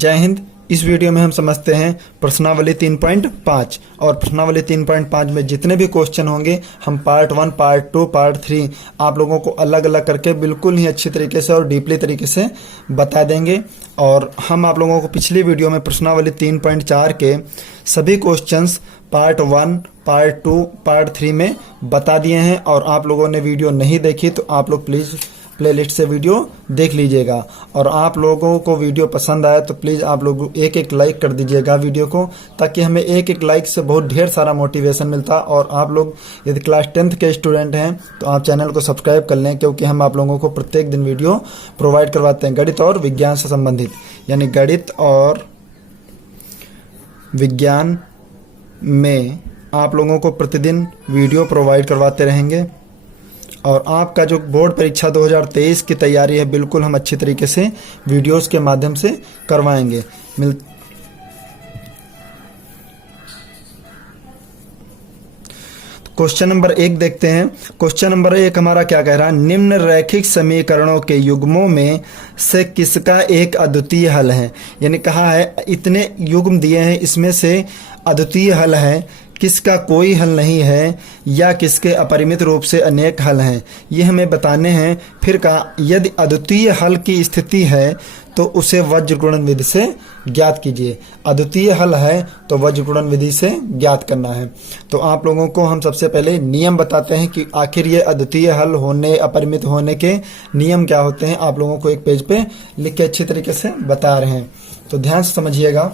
जय हिंद। इस वीडियो में हम समझते हैं प्रश्नावली 3.5 और प्रश्नावली 3.5 में जितने भी क्वेश्चन होंगे हम पार्ट 1, पार्ट 2, पार्ट 3 आप लोगों को अलग अलग करके बिल्कुल ही अच्छी तरीके से और डीपली तरीके से बता देंगे। और हम आप लोगों को पिछली वीडियो में प्रश्नावली 3.4 के सभी क्वेश्चंस पार्ट 1, पार्ट 2, पार्ट 3 में बता दिए हैं। और आप लोगों ने वीडियो नहीं देखी तो आप लोग प्लीज़ प्लेलिस्ट से वीडियो देख लीजिएगा। और आप लोगों को वीडियो पसंद आया तो प्लीज़ आप लोग एक लाइक कर दीजिएगा वीडियो को, ताकि हमें एक लाइक से बहुत ढेर सारा मोटिवेशन मिलता। और आप लोग यदि क्लास 10th के स्टूडेंट हैं तो आप चैनल को सब्सक्राइब कर लें, क्योंकि हम आप लोगों को प्रत्येक दिन वीडियो प्रोवाइड करवाते हैं गणित और विज्ञान से संबंधित, यानी गणित और विज्ञान में आप लोगों को प्रतिदिन वीडियो प्रोवाइड करवाते रहेंगे। और आपका जो बोर्ड परीक्षा 2023 की तैयारी है बिल्कुल हम अच्छी तरीके से वीडियोस के माध्यम से करवाएंगे। क्वेश्चन नंबर 1 देखते हैं। क्वेश्चन नंबर 1 हमारा क्या कह रहा है, निम्न रैखिक समीकरणों के युग्मों में से किसका एक अद्वितीय हल है। यानी कहा है इतने युग्म दिए हैं, इसमें से अद्वितीय हल है, किसका कोई हल नहीं है, या किसके अपरिमित रूप से अनेक हल हैं, ये हमें बताने हैं। फिर कहा यदि अद्वितीय हल की स्थिति है तो उसे वज्र गुणन विधि से ज्ञात कीजिए। अद्वितीय हल है तो वज्र गुणन विधि से ज्ञात करना है। तो आप लोगों को हम सबसे पहले नियम बताते हैं कि आखिर ये अद्वितीय हल होने, अपरिमित होने के नियम क्या होते हैं। आप लोगों को एक पेज पे लिख के अच्छी तरीके से बता रहे हैं, तो ध्यान से समझिएगा।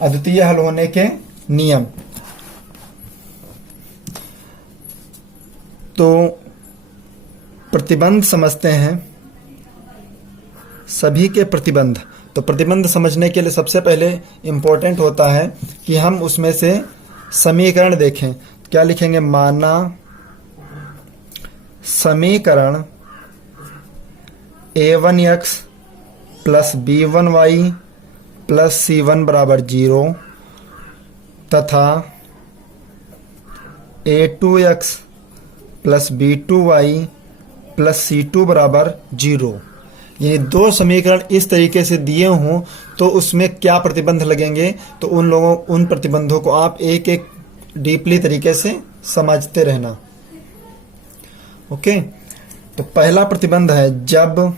अद्वितीय हल होने के नियम, तो प्रतिबंध समझते हैं, सभी के प्रतिबंध। तो प्रतिबंध समझने के लिए सबसे पहले इंपॉर्टेंट होता है कि हम उसमें से समीकरण देखें। क्या लिखेंगे, माना समीकरण a1x plus b1y plus c1 बराबर 0 तथा a2x plus b2y plus c2 बराबर 0, यानी दो समीकरण इस तरीके से दिए हों तो उसमें क्या प्रतिबंध लगेंगे, तो उन प्रतिबंधों को आप एक एक डीपली तरीके से समझते रहना। ओके, तो पहला प्रतिबंध है जब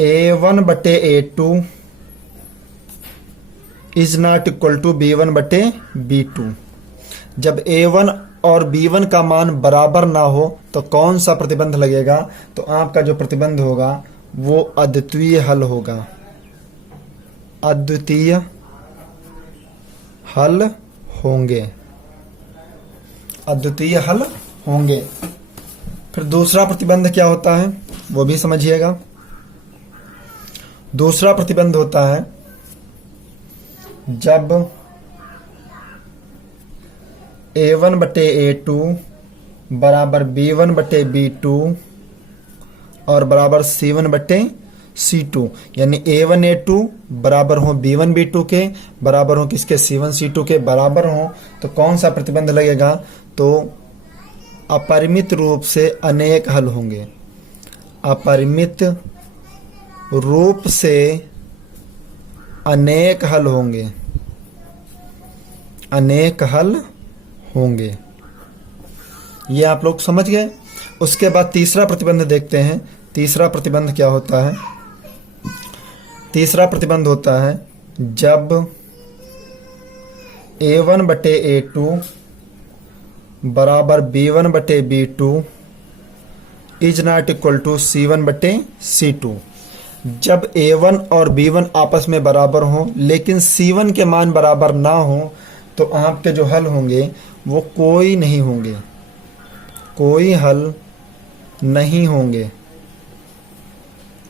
a1 बटे a2 is not equal to b1 बटे b2। जब a1 और b1 का मान बराबर ना हो तो कौन सा प्रतिबंध लगेगा, तो आपका जो प्रतिबंध होगा वो अद्वितीय हल होगा। अद्वितीय हल होंगे, अद्वितीय हल होंगे। फिर दूसरा प्रतिबंध क्या होता है वो भी समझिएगा। दूसरा प्रतिबंध होता है जब a1 बटे a2 बराबर b1 बटे b2 और बराबर c1 बटे c2, यानी a1 a2 बराबर हो b1 b2 के, बराबर हो किसके, c1 c2 के बराबर हो, तो कौन सा प्रतिबंध लगेगा, तो अपरिमित रूप से अनेक हल होंगे। अपरिमित रूप से अनेक हल होंगे, अनेक हल होंगे, ये आप लोग समझ गए। उसके बाद तीसरा प्रतिबंध देखते हैं। तीसरा प्रतिबंध क्या होता है, तीसरा प्रतिबंध होता है जब a1 बटे a2 बराबर b1 बटे b2 is not equal to c1 बटे c2। जब a1 और b1 आपस में बराबर हों लेकिन c1 के मान बराबर ना हो तो आपके जो हल होंगे वो कोई नहीं होंगे, कोई हल नहीं होंगे,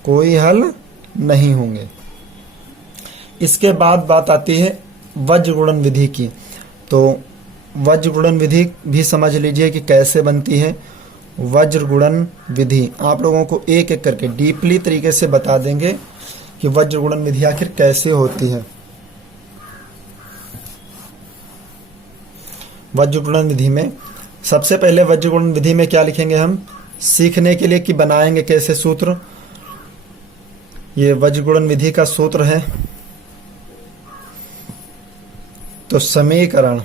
कोई हल नहीं होंगे। इसके बाद बात आती है वज्र गुणन विधि की। तो वज्र गुणन विधि भी समझ लीजिए कि कैसे बनती है। वज्र गुणन विधि आप लोगों को एक एक करके डीपली तरीके से बता देंगे कि वज्र गुणन विधि आखिर कैसे होती है। वज्र गुणन विधि में सबसे पहले वज्र गुणन विधि में क्या लिखेंगे हम, सीखने के लिए कि बनाएंगे कैसे सूत्र। ये वज्र गुणन विधि का सूत्र है। तो समीकरण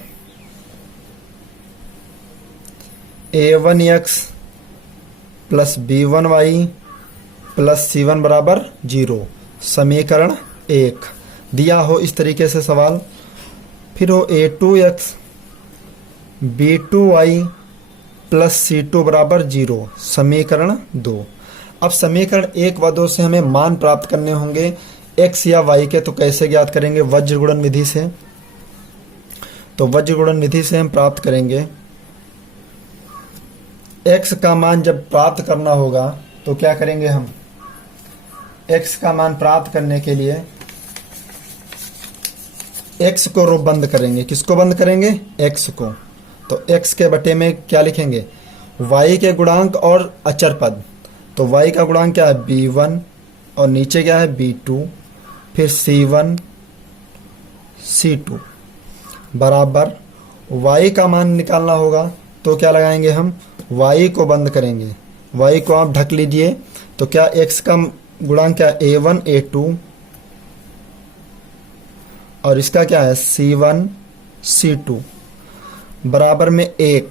a1x plus b1y plus c1 बराबर 0, समीकरण 1 दिया हो इस तरीके से सवाल। फिर हो a2x b2y प्लस c2 बराबर 0, समीकरण 2। अब समीकरण 1 व 2 से हमें मान प्राप्त करने होंगे x या y के। तो कैसे ज्ञात करेंगे, वज्र गुणन विधि से। तो वज्र गुणन विधि से हम प्राप्त करेंगे x का मान। जब प्राप्त करना होगा तो क्या करेंगे हम, x का मान प्राप्त करने के लिए x को रो बंद करेंगे। किसको बंद करेंगे, x को। तो x के बटे में क्या लिखेंगे, y के गुणांक और अचर पद। तो y का गुणांक क्या है, b1 और नीचे क्या है b2, फिर c1 c2 बराबर y का मान निकालना होगा। तो क्या लगाएंगे हम, y को बंद करेंगे, y को आप ढक लीजिए। तो क्या x का गुणांक क्या है, a1 a2 और इसका क्या है c1 c2 बराबर में 1।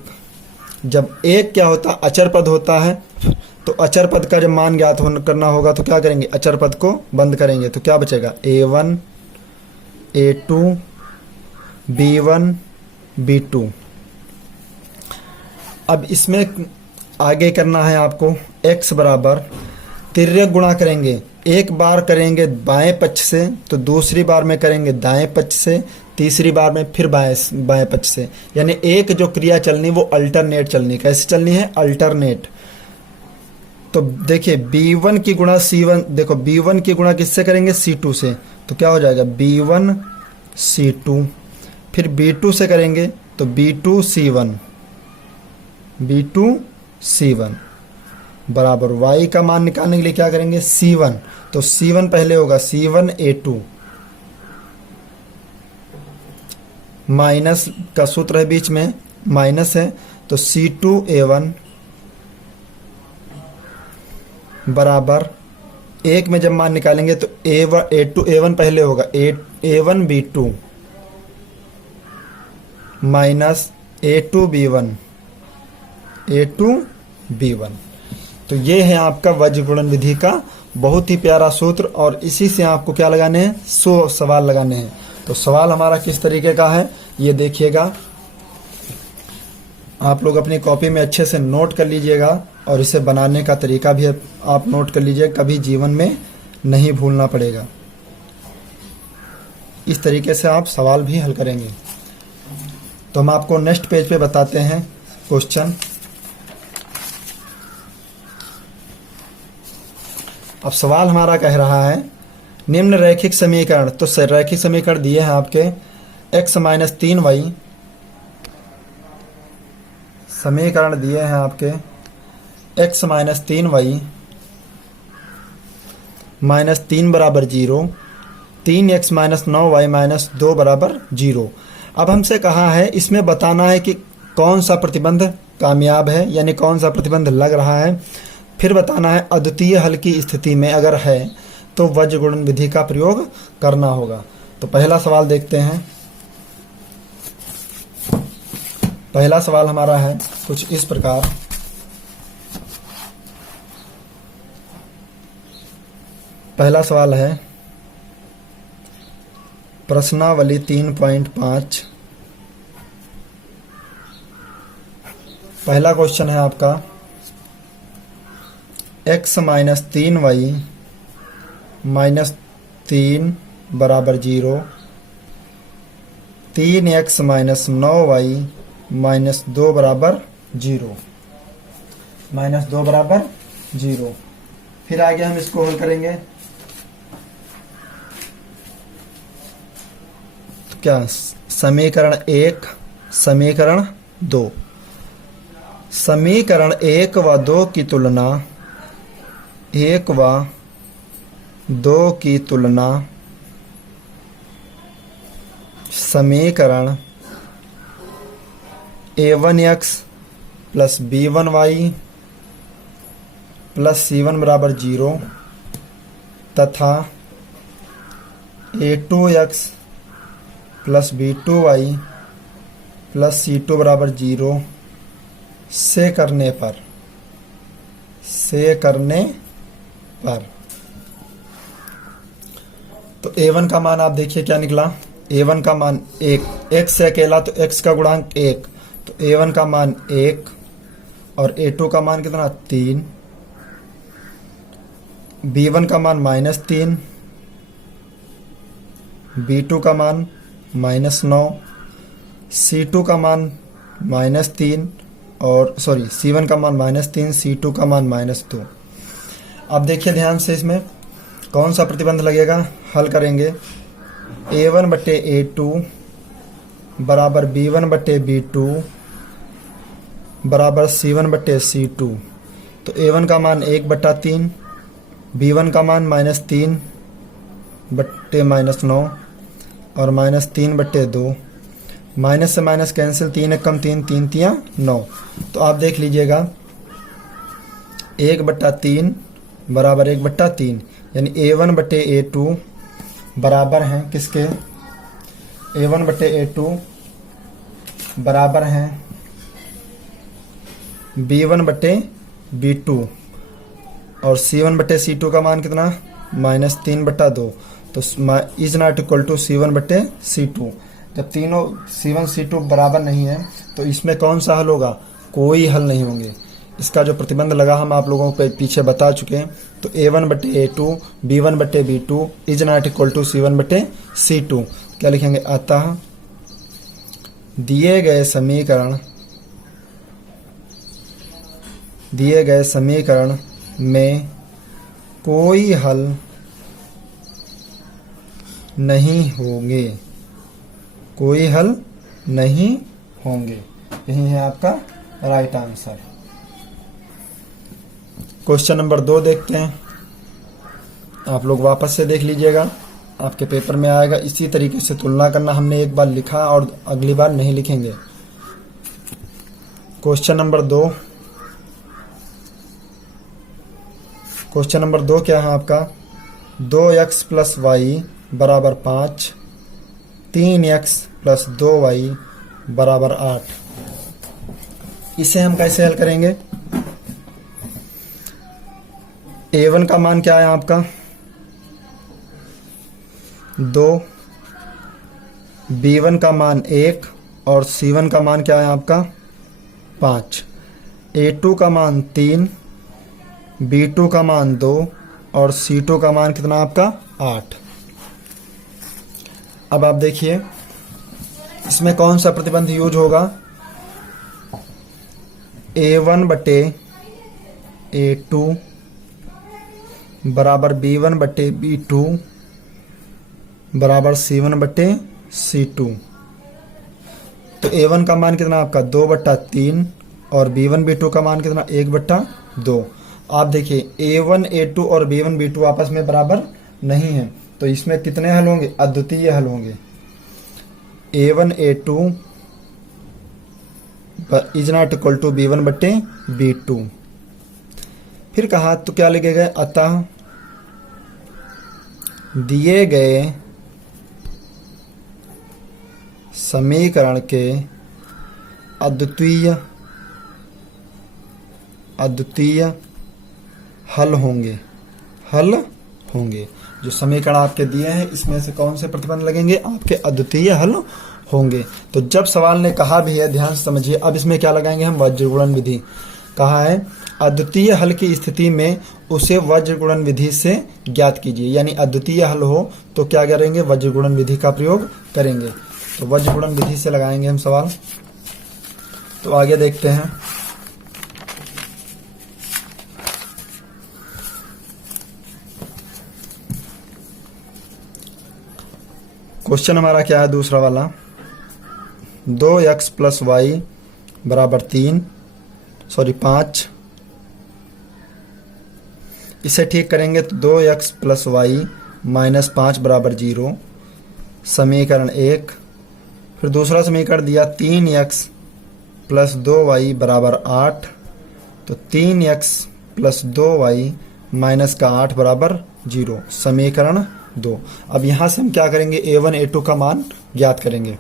जब 1 क्या होता है, अचर पद होता है। तो अचर पद का जब मान ज्ञात करना होगा तो क्या करेंगे, अचर पद को बंद करेंगे। तो क्या बचेगा, a1 a2 b1 b2। अब इसमें आगे करना है आपको, x बराबर तिर्यक गुणा करेंगे। एक बार करेंगे बाएं पक्ष से, तो दूसरी बार में करेंगे दाएं पक्ष से, तीसरी बार में फिर बाएं पक्ष से। यानी एक जो क्रिया चलनी वो अल्टरनेट चलनी। कैसे चलनी है, अल्टरनेट। तो देखिए b1 की गुणा c1, देखो b1 की गुणा किससे करेंगे, c2 से। तो क्या हो जाएगा b1 c2, फिर b2 से करेंगे तो b2 c1 बराबर y का मान निकालने के लिए क्या करेंगे, c1। तो c1 पहले होगा c1 a2 माइनस का सूत्र है बीच में, माइनस है। तो c2 a1 बराबर 1 में जब मान निकालेंगे तो a1 पहले होगा a1 b2 minus a2 b1। तो ये है आपका वज्र गुणन विधि का बहुत ही प्यारा सूत्र। और इसी से आपको क्या लगाने हैं, 100 सवाल लगाने हैं। तो सवाल हमारा किस तरीके का है ये देखिएगा। आप लोग अपनी कॉपी में अच्छे से नोट कर लीजिएगा और इसे बनाने का तरीका भी आप नोट कर लीजिए, कभी जीवन में नहीं भूलना पड़ेगा। इस तरीके से आप सवाल भी हल करेंगे। तो हम आपको नेक्स्ट पेज पे बताते हैं क्वेश्चन। अब सवाल हमारा कह रहा है निम्न रैखिक समीकरण। तो रैखिक समीकरण दिए हैं आपके x माइनस 3y, समीकरण दिए हैं आपके x माइनस 3y माइनस 3 बराबर 0, 3x माइनस 9y माइनस 2 बराबर 0। अब हमसे कहा है इसमें बताना है कि कौन सा प्रतिबंध कामयाब है, यानी कौन सा प्रतिबंध लग रहा है। फिर बताना है अद्वितीय हल की स्थिति में अगर है तो वज्र गुणन विधि का प्रयोग करना होगा। तो पहला सवाल देखते हैं। पहला सवाल हमारा है कुछ इस प्रकार। पहला सवाल है प्रश्नावली 3.5। पहला क्वेश्चन है आपका x माइनस 3y माइनस 3 बराबर 0, 3x माइनस 9y माइनस 2 बराबर 0, माइनस 2 बराबर 0। फिर आगे हम इसको हल करेंगे। तो क्या समीकरण 1 समीकरण 2, समीकरण 1 व 2 की तुलना 1 व 2 की तुलना समीकरण a1x plus b1y plus c1 बराबर 0 तथा a2x plus b2y plus c2 बराबर 0 से करने पर तो a1 का मान आप देखिए क्या निकला। a1 का मान 1, x से अकेला तो x का गुणांक 1, तो a1 का मान 1 और a2 का मान कितना 3, b1 का मान -3, b2 का मान -9, c2 का मान -3 और c1 का मान -3, c2 का मान -2। अब देखिए ध्यान से इसमें कौन सा प्रतिबंध लगेगा, हल करेंगे। a1 बटे a2 बराबर b1 बटे b2 बराबर c1 बटे c2। तो a1 का मान 1/3, b1 का मान -3 बट्टे -9 और -3/2। माइनस से माइनस कैंसिल, 3 एक कम 3, 3 तियां 9। तो आप देख लीजिएगा 1/3 बराबर 1/3, यानी a1 बटे a2 बराबर हैं किसके, a1 बटे a2 बराबर हैं b1 बटे b2 और c1 बटे c2 का मान कितना -3/2। तो is not equal to c1 बटे c2। जब तीनों c1 c2 बराबर नहीं है तो इसमें कौन सा हल होगा, कोई हल नहीं होंगे। इसका जो प्रतिबंध लगा हम आप लोगों को पीछे बता चुके हैं। तो a1 बटे a2 b1 बटे b2 is not equal to c1 बटे c2। क्या लिखेंगे, अतः दिए गए समीकरण में कोई हल नहीं होंगे। यही है आपका राइट आंसर। क्वेश्चन नंबर 2 देखते हैं। आप लोग वापस से देख लीजिएगा, आपके पेपर में आएगा। इसी तरीके से तुलना करना, हमने एक बार लिखा और अगली बार नहीं लिखेंगे। क्वेश्चन नंबर 2 क्या है आपका, 2x प्लस वाई बराबर 5, 3x प्लस 2y बराबर 8। इसे हम कैसे हल करेंगे। a1 का मान क्या है आपका 2, b1 का मान 1 और c1 का मान क्या है आपका 5, a2 का मान 3, b2 का मान 2 और c2 का मान कितना आपका 8। अब आप देखिए इसमें कौन सा प्रतिबंध यूज होगा, a1 बटे a2 बराबर b1 बटे b2 बराबर c1 बटे c2। तो a1 का मान कितना आपका 2/3 और b1 b2 का मान कितना 1/2। आप देखिए a1 a2 और b1 b2 आपस में बराबर नहीं है, तो इसमें कितने हल होंगे, अद्वितीय हल होंगे। a1 a2 is not equal to b1 बटे b2। फिर कहा तो क्या लिखेगा, अतः दिए गए समीकरण के अद्वितीय हल होंगे। जो समीकरण आपके दिए हैं इसमें से कौन से प्रतिबंध लगेंगे, आपके अद्वितीय हल होंगे। तो जब सवाल ने कहा भी है, ध्यान से समझिए, अब इसमें क्या लगाएंगे हम, वज्र गुणन विधि। कहा है अद्वितीय हल की स्थिति में उसे वज्र गुणन विधि से ज्ञात कीजिए। यानी अद्वितीय हल हो तो क्या करेंगे, वज्र गुणन विधि का प्रयोग करेंगे। तो वज्र गुणन विधि से लगाएंगे हम सवाल। तो आगे देखते हैं। क्वेश्चन हमारा क्या है, दूसरा वाला, 2x प्लस वाई बराबर 5। इसे ठीक करेंगे तो 2x प्लस वाई माइनस 5 बराबर 0, समीकरण 1। फिर दूसरा समीकरण दिया 3x प्लस 2y बराबर 8, तो 3x प्लस 2y माइनस का 8 बराबर 0, समीकरण 2। अब यहाँ से हम क्या करेंगे, a1 a2 का मान ज्ञात करेंगे।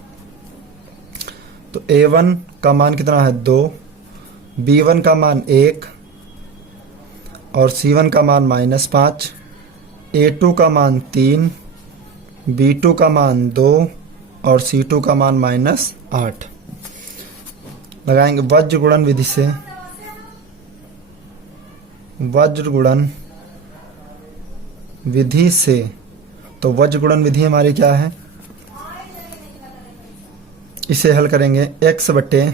तो a1 का मान कितना है 2, b1 का मान 1 और c1 का मान -5, a2 का मान 3, b2 का मान 2 और c2 का मान -8। लगाएंगे वज्र गुणन विधि से। वज्र गुणन विधि से, तो वज्र गुणन विधि हमारी क्या है, इसे हल करेंगे x बटे,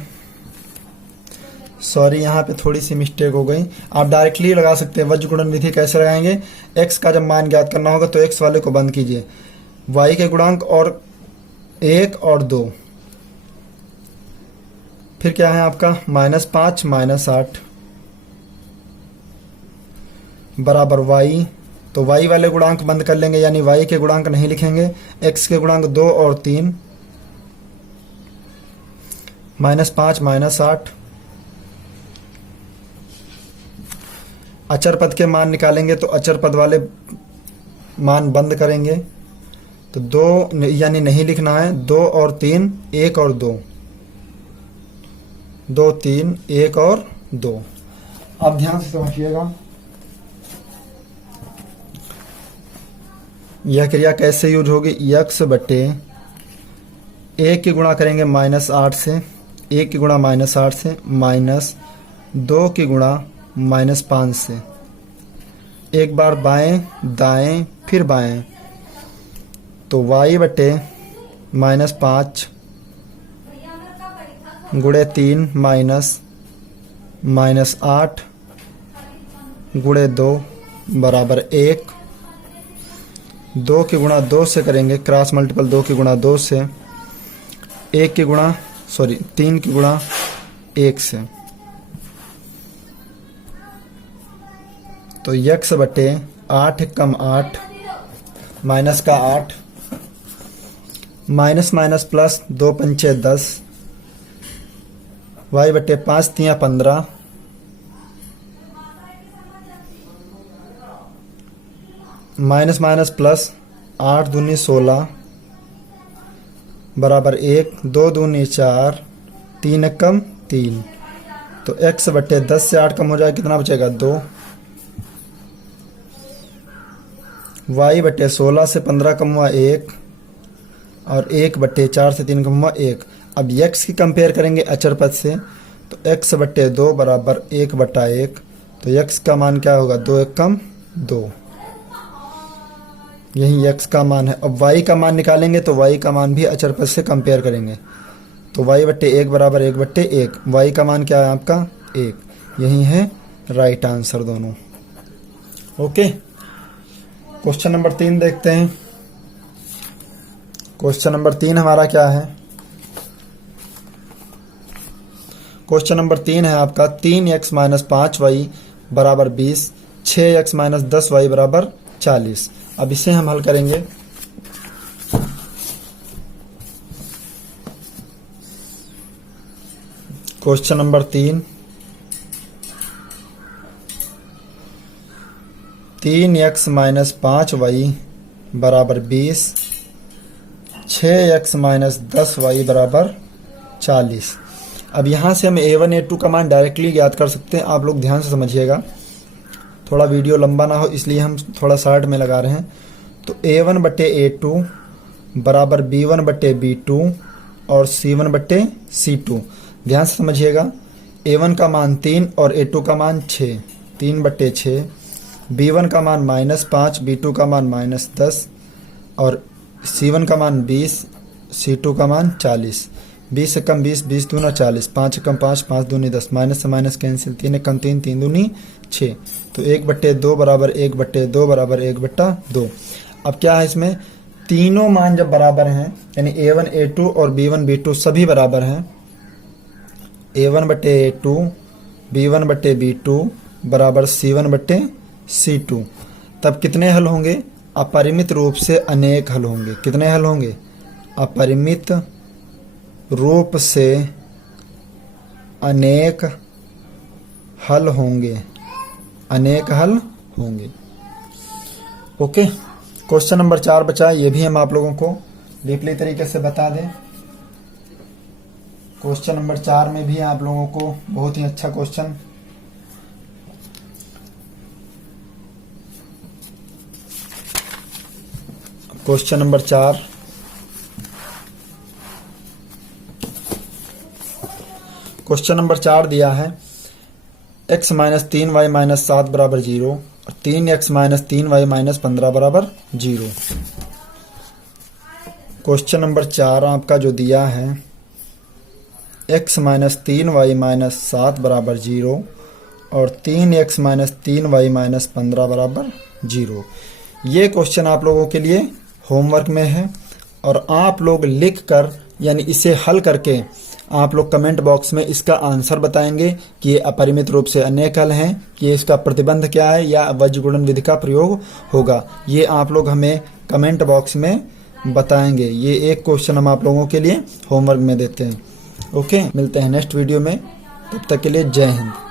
सॉरी यहाँ पे थोड़ी सी मिस्टेक हो गई, आप डायरेक्टली लगा सकते हैं। वज्र गुणन विधि कैसे लगाएंगे, x का जब मान ज्ञात करना होगा तो x वाले को बंद कीजिए, y के गुणांक और 1 और 2, फिर क्या है आपका -5 -8 बराबर y, तो y वाले गुणांक बंद कर लेंगे, यानी y के गुणांक नहीं लिखेंगे, x के गुणांक 2 और 3, -5 -8। अचर पद के मान निकालेंगे तो अचर पद वाले मान बंद करेंगे, तो 2 यानी नहीं लिखना है, 2 और 3, 1 और 2, 2 3 1 और 2। अब ध्यान से समझिएगा यह क्रिया कैसे यूज होगी, x बटे 1 की गुणा करेंगे -8 से, 1 की गुणा -8 से, -2 की गुणा -5 से, एक बार बाएं दाएं फिर बाएं, तो y बटे -5 गुणे 3 -8 गुणे 2 बराबर 1। 2 की गुणा 2 से करेंगे, क्रॉस मल्टीपल 2 की गुणा 2 से, 1 की गुणा 3 की गुणा 1 से, तो x बटे 8 कम 8 माइनस का 8, माइनस माइनस प्लस 2 पंचे 10, y बटे 5 तियां 15, माइनस माइनस प्लस 8 दूनी 16 बराबर 1, 2 दूनी 4, 3 एकम 3, तो x बटे 10 से 8 कम हो जाए, कितना बचेगा 2, y बटे 16 से 15 कम हुआ 1 और 1 बटे 4 से 3 कम हुआ 1। अब x की कंपेयर करेंगे अचर पद से, तो x बटे 2 बराबर 1 बटा 1, तो x का मान क्या होगा 2 एकम 2, यही x का मान है। अब y का मान निकालेंगे तो y का मान भी अचर पद से कंपेयर करेंगे, तो y बटे 1 बराबर 1 बटे 1, y का मान क्या है आपका 1, यही है राइट आंसर दोनों। ओके, क्वेश्चन नंबर 3 देखते हैं। क्वेश्चन नंबर 3 हमारा क्या है, क्वेश्चन नंबर 3 है आपका 3x माइनस 5y बराबर 20, 6x माइनस 10y बराबर 40। अब इसे हम हल करेंगे। Question number 3, 3x minus 5y बराबर 20, 6x माइनस 10y बराबर 40। अब यहाँ से हम a1 a2 का मान डायरेक्टली ज्ञात कर सकते हैं। आप लोग ध्यान से समझिएगा, थोड़ा वीडियो लंबा ना हो इसलिए हम थोड़ा शॉर्ट में लगा रहे हैं। तो a1 बटे a2 बराबर b1 बटे b2 और c1 बटे c2। ध्यान से समझिएगा, a1 का मान 3 और a2 का मान 6, 3 बटे 6, b1 का मान -5, b2 का मान -10 और c1 का मान 20, c2 का मान 40। 20 से कम 20, 20 दूना 40, 5 कम 5, 5 दूनी 10, माइनस से माइनस कैंसिल, 3 कम 3, 3 दूनी 6, तो 1 बट्टे 2 बराबर 1 बट्टे 2 बराबर 1 बट्टा 2। अब क्या है इसमें, तीनों मान जब बराबर हैं, यानी a1 a2 और b1 b2 सभी बराबर हैं, a1 बट्टे a2 b1 बट्टे b2 बराबर c1 बट्टे c2, तब कितने हल होंगे, अपरिमित रूप से अनेक हल होंगे। कितने हल होंगे, अपरिमित रूप से अनेक हल होंगे, अनेक हल होंगे। ओके, क्वेश्चन नंबर 4 बचा, ये भी हम आप लोगों को डीपली तरीके से बता दें। क्वेश्चन नंबर 4 में भी आप लोगों को बहुत ही अच्छा question, question number 4 question number 4 दिया है x माइनस 3y माइनस 7 बराबर 0 और 3x माइनस 3y माइनस 15 बराबर 0। क्वेश्चन नंबर 4 आपका जो दिया है x माइनस 3y माइनस 7 बराबर 0 और 3x माइनस 3y माइनस 15 बराबर 0। ये क्वेश्चन आप लोगों के लिए होमवर्क में है और आप लोग लिख कर यानी इसे हल करके आप लोग कमेंट बॉक्स में इसका आंसर बताएंगे कि ये अपरिमित रूप से अनेक हल हैं, कि इसका प्रतिबंध क्या है या वज्र गुणन विधि का प्रयोग होगा। ये आप लोग हमें कमेंट बॉक्स में बताएंगे। ये एक क्वेश्चन हम आप लोगों के लिए होमवर्क में देते हैं। ओके, मिलते हैं नेक्स्ट वीडियो में, तब तक के लिए जय हिंद।